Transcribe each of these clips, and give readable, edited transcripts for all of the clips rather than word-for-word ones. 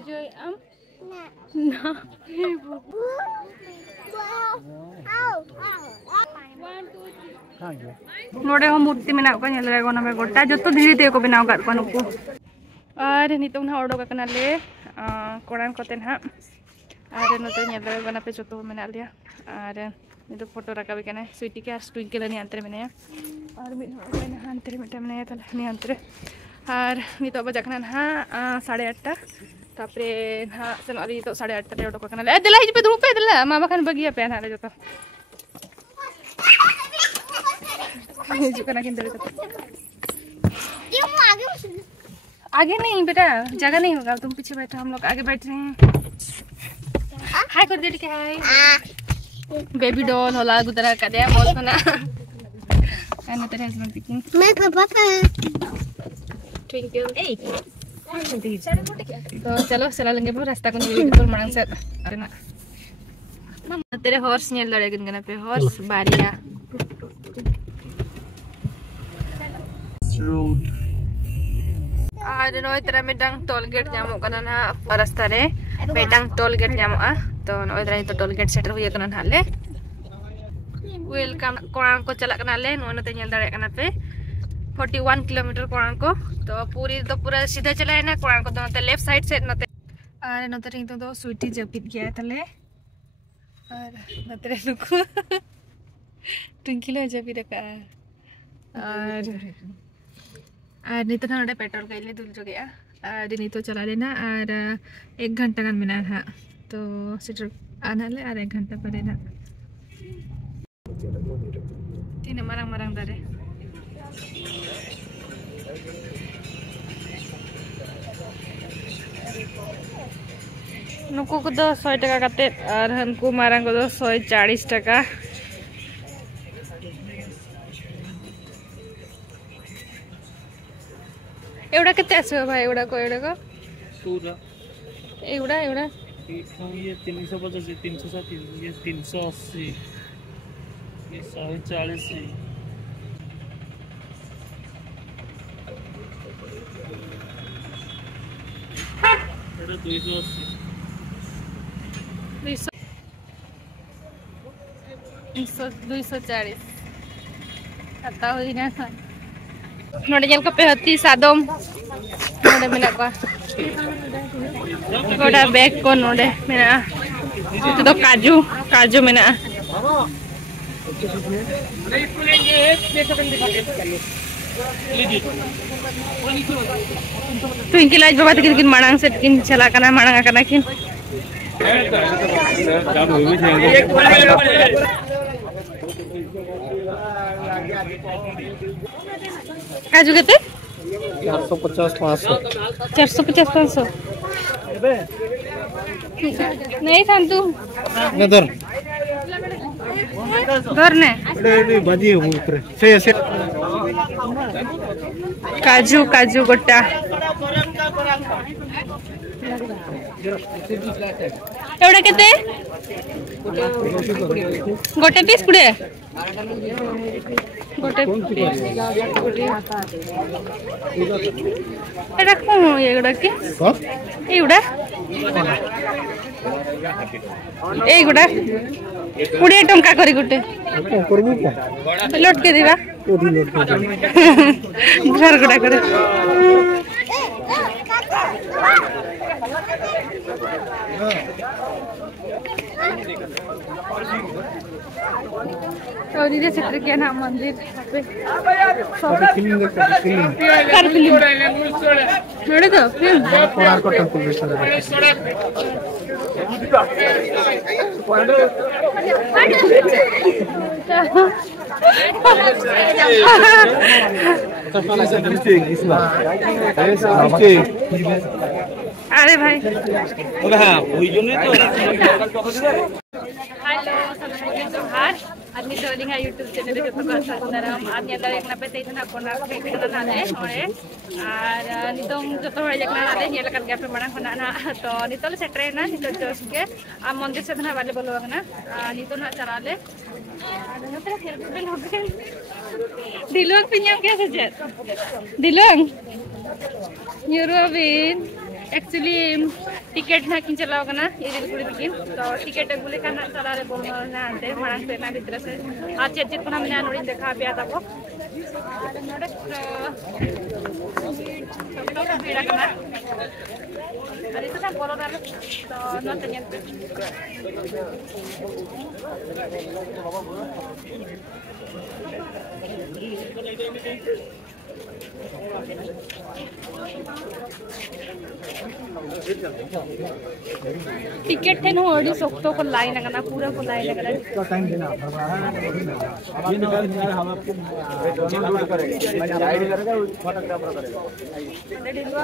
enjoy nah नोड़े हम मूर्ति मेना को नेल रे कोना में गोटा जतो धीरे धीरे को बनाव काट को नुकु आर नितों ना ओडो कना ले कोरान कोते ना आर नते नेल रे कोना पे जतो मेना लिया आर नितो फोटो रकाबे कना स्वीटी के ट्विंकल नि अंतरे मेने आर मिन होय ना अंतरे मेटा मेने तले नि अंतरे आर नितो बजा कना ना 8:30 तापरे ना चलो अरी तो 8:30 रे ओडो कना ले देला हिज पे दुप पे देला मामा खान बगिया पे ना ले जतो आगे नहीं बेटा जगह नहीं होगा तुम पीछे बैठो हम लोग आगे बैठ रहे हैं हाय कर दे हाय बेबी डॉल होला गुदरा का दे बोल तो ना एंड तेरे हस्बैंड पिकिंग मैं पापा ट्विंकल ए तो चलो चला लेंगे वो रास्ता को नहीं तो मणंग से अरे ना तेरे हॉर्स ने लड़े गन पे हॉर्स बारिया आज नोय तरह मेडंग टोल गेट जामो कना ना रास्ता रे मेडंग टोल गेट जामो तो नोय तरह तो टोल गेट सेटर हुई कना हाले वेलकम कोरान को चला कना ले नोय नते नेल दाड़े कना पे 41 किलोमीटर कोरान को तो पूरा सीधा चला है ना कोरान को तो लेफ्ट साइड से नते आरे नते रे तो स्वीटी जपित गया तले और नते रे लुकु ट्विंकल जपित रका और नितो ना पेट्रोल कइले दुल जो गया और नितो चला लेना और 1 घंटा गान मेना हा तो सेटर आना ले और 1 घंटा परे ना तीन मारंग मारंग दारे नुकु को तो 100 टका काते और हमको मारंग को तो 140 टका एवढा किती असो भाई एवढा को पूरा एवढा ये 350 360 ये 380 ये 140 एड़ा 240 आता होई ना नोडे जल को पेहती सादम नोडे मेना को गोडा बैग को नोडे मेना तो काजू मेना ट्विंकल आज बाबा तकिन मांग से किन चला कना मांग कना किन काजू केते 450 500 नहीं थान तू ने धर ने एडे बाजी ऊपर से काजू गोटा एवढा केते गोटे पीस कुडे गोटे एटा को एगुडा के एगुडा एगुडा 20 टंका करी गुटे करबू को लोट के दिबा ओदी लोट के घर गुडा करे तो दीदी सेटर के ना मंदिर पे फिल्म नोड़े तो फिल्म कोरार को टेंपल बेस अरे भाई हां ওই জন্যই তো हेलो सबके जोहार आदमी जोलिंग YouTube चैनल रे जतो साथनाराम आदमी दारे एकना पे तेना कोना फेकना नाले होरे आर नितों जतो हय एकना नाले नेल कर गया पे मणा खना ना तो नितोल सेट्रे ना नितो जोस के आ मंदिर से धना वाले बोलवा ना नितो ना चराले नतरा खेल हो गए दिलोंग पिन्याम के सजेत दिलोंग यूरोबिन actually टिकेट ना किन चलाओ कना इदिल कुड़ी बिकिन तो टिकेट अगुले कना चला रे बोल ना आते मारंग से ना भीतर से आज चेत कोना में नोड़ी देखा पिया ताको और नोडे तो भीड़ा कना अरे तो सब बोलो दार तो नो तनिया टिकेट थे नो ओडी सोक्तो को लाइन लगना पूरा को लाइन लगना तो टाइम देना ये ना हम आपको डाउनलोड करेंगे मैं आईडी करेगा फोटोग्राफर करेगा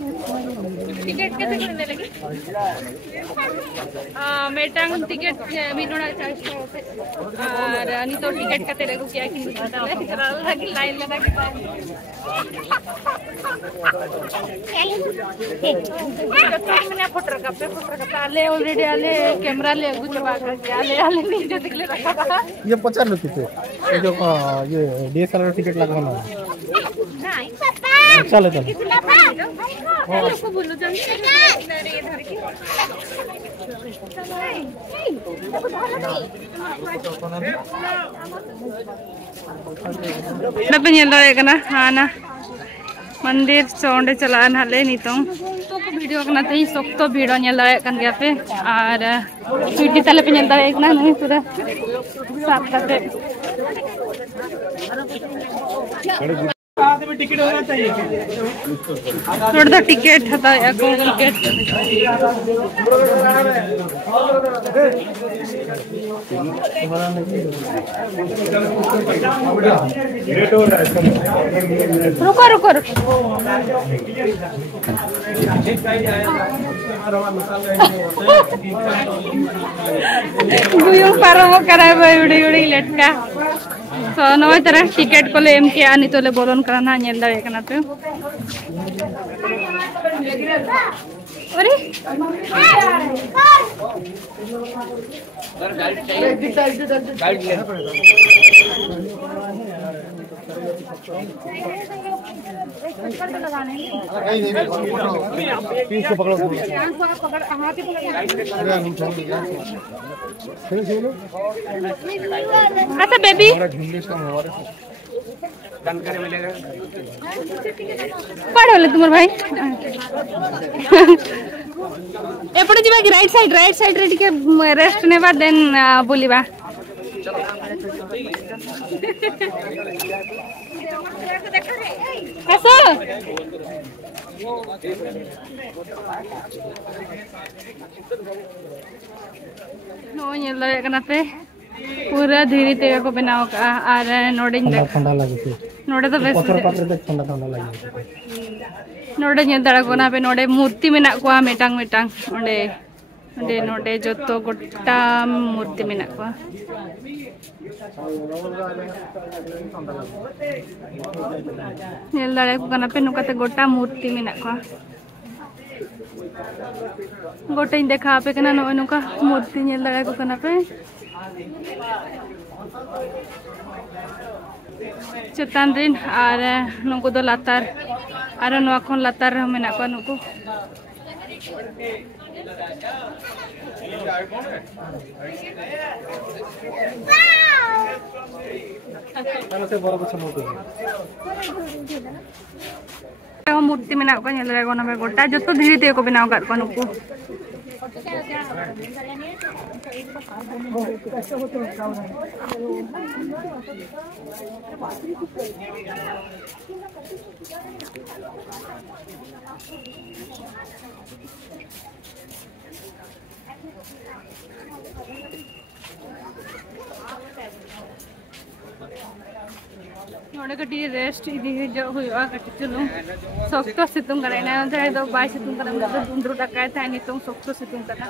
टिकट कैसे करने लगी मेटांग टिकट मिलोना चाहिए और नहीं तो टिकट का तेरे को क्या कि लगी लाइन लगा के फोटो का आले ऑलरेडी आले कैमरा ले कुछ बात आले आले नहीं जो दिखले रखा ये 50 रुपए थे ये जो ये डीएसएलआर टिकट लगाना नहीं पापा चलो चलो हेलो को बोलो जल्दी अरे इधर की नपे nyala kana hana मंदिर चौंडे चलान हाले नितों तो वीडियो कना ते सोक्तो वीडियो nyala kan gya पे और स्वीटी तले पे nyala एक ना नहीं पूरा साथ करते साथ में टिकट होना चाहिए थोड़ा सा टिकट था या गूगल टिकट रुको रुको रुको गुयू पारो कराय बड़ी बड़ी लटका तो नोय तरह टिकट को ले एम के आनी तो ले बोलन करना नेल दावे कना पे अरे गाइड ले इसको पकड़ो अच्छा बेबी कौन बोले तुम्हारे भाई एपटे जीवा कि राइट साइड रे टिके रेस्ट नेबा देन बोलिबा कैसा नो nyala kana pe पूरा धीरे तेगा को बनाओ का आ रहा है नोडिंग देख ठंडा लगे थे नोडे तो बेस्ट पत्थर पत्थर देख ठंडा लगे नोडे nyel dara ko na पे नोडे मूर्ति मेना को मेटांग मेटांग ओंडे ओंडे नोडे जोतो गोटा मूर्ति मेना को nyel dara ko kana पे नुकाते गोटा मूर्ति मेना को गोटे देखा पे कना नो नुका मूर्ति nyel dara ko kana पे चेतान रिन और नुकु दो लातार और नुआ खन लातार मेना को नुकु मूर्ति मेना को nyel dara ko na गोटा जतो धीरे ते को बनाव kat ko नुकु नोड़े कटी रेस्ट इदी जो हुआ कटी चलो सख्त सितुंग करे ना जाए तो बाय सितुंग करे मतलब दुंदरू टकाय था नितों सख्त सितुंग करना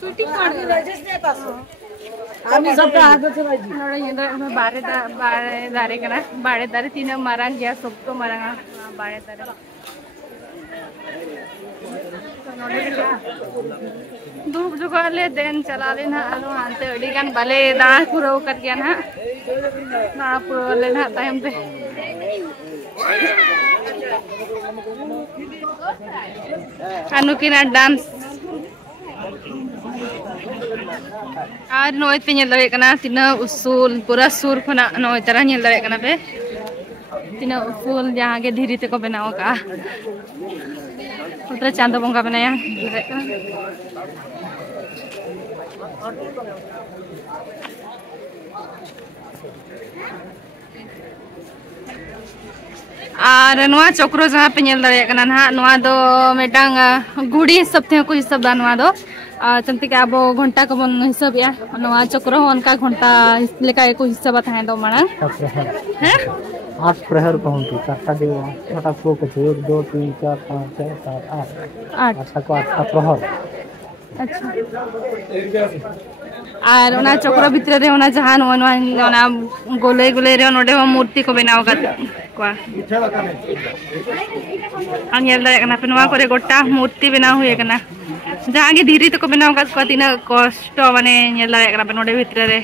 शूटिंग कर आमी सबका आदत है भाई नोड़े ये बारे दारे करना बारे दारे तीन मारंग गया सब तो मारंगा बारे दारे धूप जो ले देन चला लेना आलो हांते अड़ी गान बाले दाण पुरो कर गया ना ना पुरो लेना टाइम पे अनुकिना डांस आज नोय ते नेल दारे कना तिना उसूल पूरा सुर खना नोय तरा नेल दारे कना पे तिना उसूल जहां के धीरे ते को बनाओ का उतरा चांद बंगा बनाया और नवा चक्रो जहां पे नेल दारे कना ना नवा दो मेटांग गुड़ी सब थे को हिसाब दा नवा दो चंती के अब घंटा को बन हिसाब या नवा चक्रो उनका घंटा लेका एको हिसाब था दो माना हैं 8 प्रहर कहूंगी चारटा देव छोटा फ्लो को 1 2 3 4 5 6 7 8 8 को 8 प्रहर अच्छा और ओना चक्र भितर रे ओना जहान ओना गोले गोले रे नोडे मूर्ति को बनाव का को अनियल दाय कना पनवा करे गोटा मूर्ति बनाव हुए कना जहां के धीरे तो को बनाव का को तीना कष्ट माने नेल दाय कना नोडे भितर रे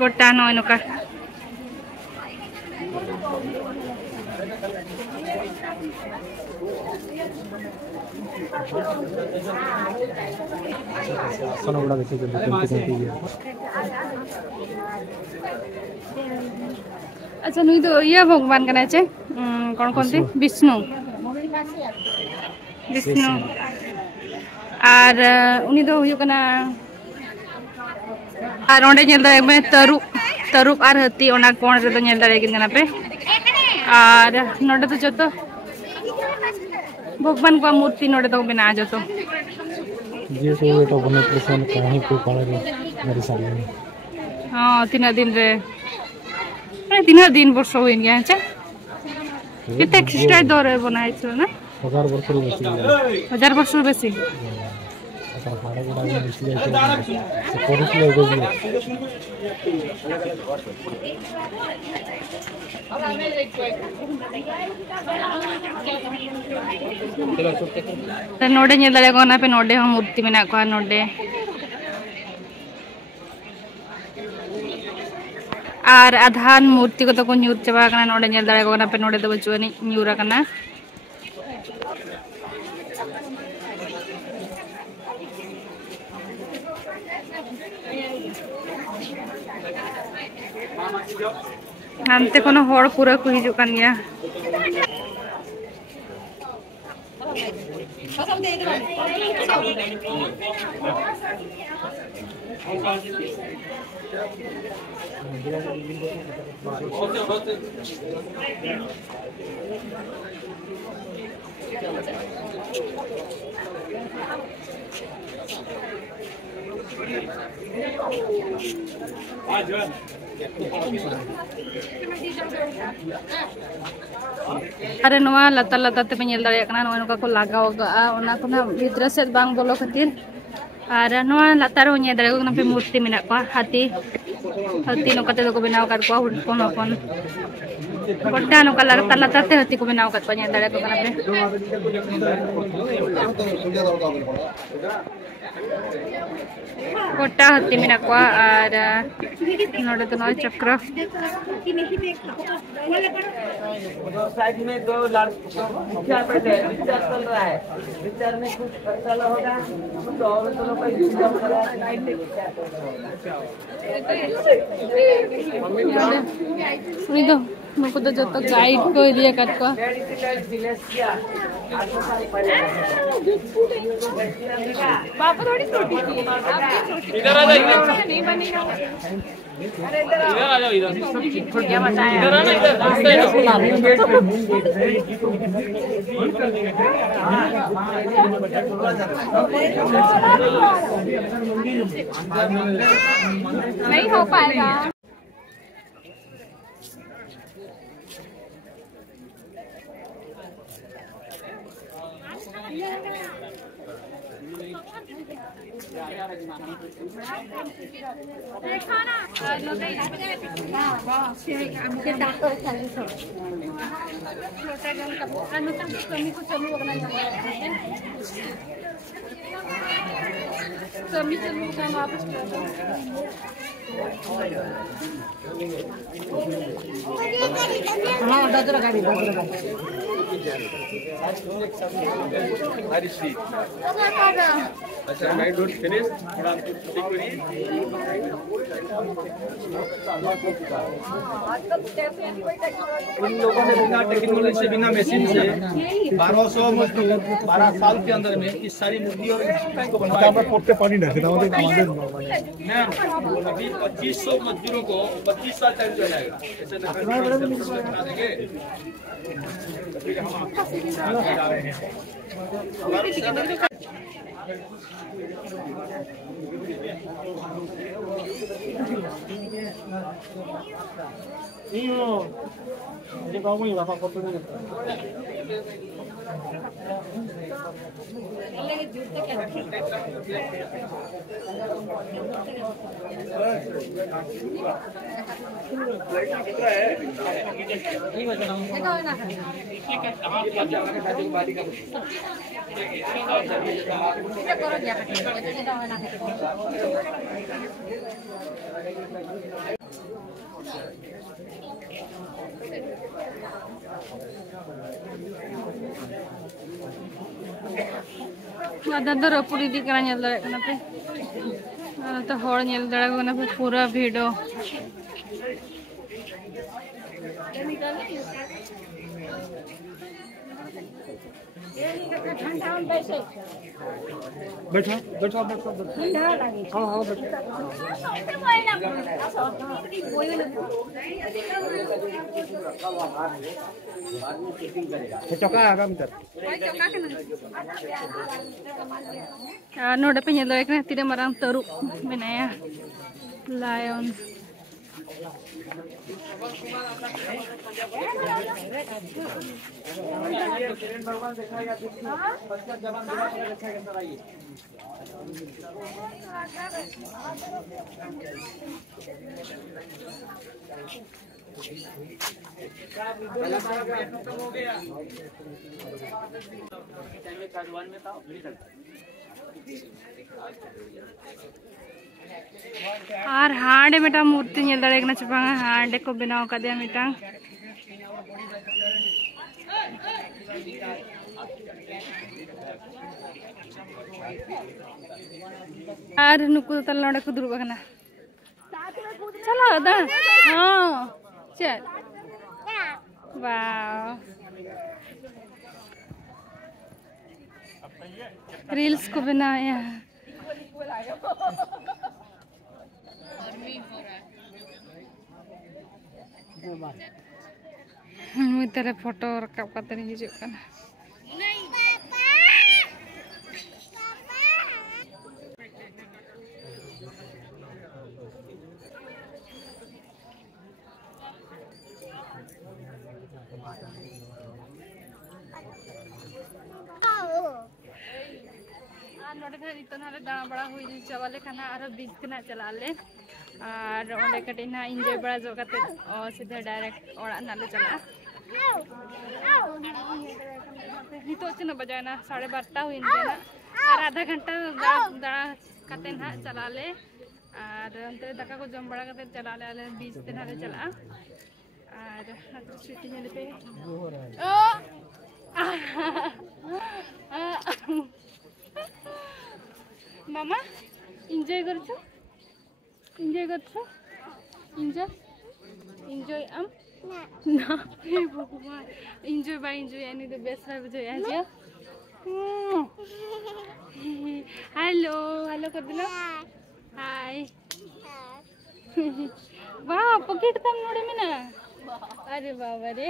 गोटा नय नका सोनोड़ा देखि के अच्छा नुई तो ये भगवान कना छे कोन कोनते विष्णु विष्णु और उनी तो हुयो कना और ओंडे नेल दारे में तरुप और हती ओना कोण रे तो नेल दारे किन कना पे और नोडे तो जतो भगवान को मूर्ति नोडे तो बना जतो जे से तो बने प्रसन्न कहीं को पाले मेरी साली हां 3 दिन रे 3 दिन वर्ष होइन गया छ किते ख्रिस्टा दरे बनाय छ ना 1000 वर्ष बेसी 1000 वर्ष बेसी अच्छा हाड़ा गुडा में बेसी जाय से कोरुक लोगो भी नोडे नेल दारे कोना पे नोडे हम मूर्ति मेना को नोडे और आधान मूर्ति को तो को न्यूर चबा कना नोडे नेल दारे कोना पे नोडे तो बचुनी न्यूरा कना हमते कोनो होड़ पूरा को हिजु कान गया अरे नवा लता लता ते पेल दाड़े कना नवा नका को लगाव गा ओना कोना भितर से बांग बोलो खातिर और नवा लतार हो ने दाड़े को पे मूर्ति मेना को हाथी हाथी नका ते को बनाव कर को कोन कोन गोटा नका लता लता ते हाथी को बनाव कर को ने दाड़े को कना पे गोटा हाथी मेना को और नोडे तो नय चक्र साइड में 2 लड़के विचार चल रहा है विचार में कुछ चल होगा तो और तो लोग विचार कर रहा है नाइट में सुनी दो नुकु तो जो गाइड को दिया कट को पापा थोड़ी छोटी थी इधर आ जाओ नहीं बनेगा इधर आ जाओ इधर क्या बताया इधर आना इधर नहीं हो पाएगा अच्छा I don't finish इन लोगों ने बिना टेक्नोलॉजी से बिना मशीन से 1200 मजदूर 12 साल के अंदर में इस सारी मुर्गी और चिकन को बनवाया पोटे पानी ढके अभी 2500 मजदूरों को 25 साल टाइम चल जाएगा ऐसे बना देंगे जा रहे हैं ini kamu yang apa foto ini? ada terapuri di keranya lagi kenapa? Atau hornya lagi kenapa pura video? बैठो बैठो बैठो हाँ हाँ बैठो चौका आगा मितर नोडे पे nyelo ekna tidak marang teruk menaya lion और हांडे मिटा मूर्ति nyel darekna chupanga हांडे को बनाव का दिया मिटा और नुकु तल नोडे को दुर्बा कना चलो दा हां चल वाओ रील्स को बनाया तेरे फोटो रखा करते नहीं हिजू करना दाना बड़ा हुई चावले खाना और बीच के चला ले और ओंडे कटे ना एंजॉय बड़ा जो करते और सीधे डायरेक्ट ओड़ा नाले चला हितो चिन्ह बजाय ना 12:30 हुई ना और आधा घंटा दाड़ा करते ना चला ले और अंतरे दाका को जम बड़ा करते चला ले बीच ते नाले चला और नत्र छुट्टी ने पे मामा एंजॉय करछो एंजॉय करछो एंजॉय एंजॉय ना हे भगवान एंजॉय बाय एंजॉय यानी तो बेस्ट है बुझो आज हेलो हेलो कर दिलो हाय वाह पॉकेट तम नोड़े में ना अरे बाबा रे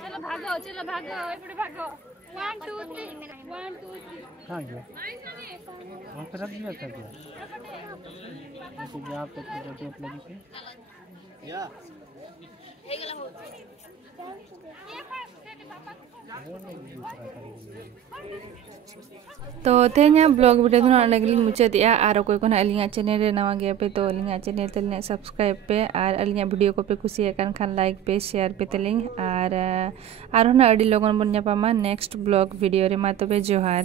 चलो भागो एपड़े भागो 1 2 3 1 2 3 कहां गया वहां पे रख दिया था क्या तो जहां पे चोट लगी थी या हे गला हो तो तेना ब्लॉग वीडियो तो अगली मुचादिया और कोई को अलिया चैनल रे नवा गया पे तो अलिया चैनल तलिया सब्सक्राइब पे और अलिया वीडियो को पे कुसिया खान लाइक पे शेयर पे तलिंग और ना अड़ी लगन बन नेक्स्ट ब्लॉग वीडियो रे मा तबे जोहार।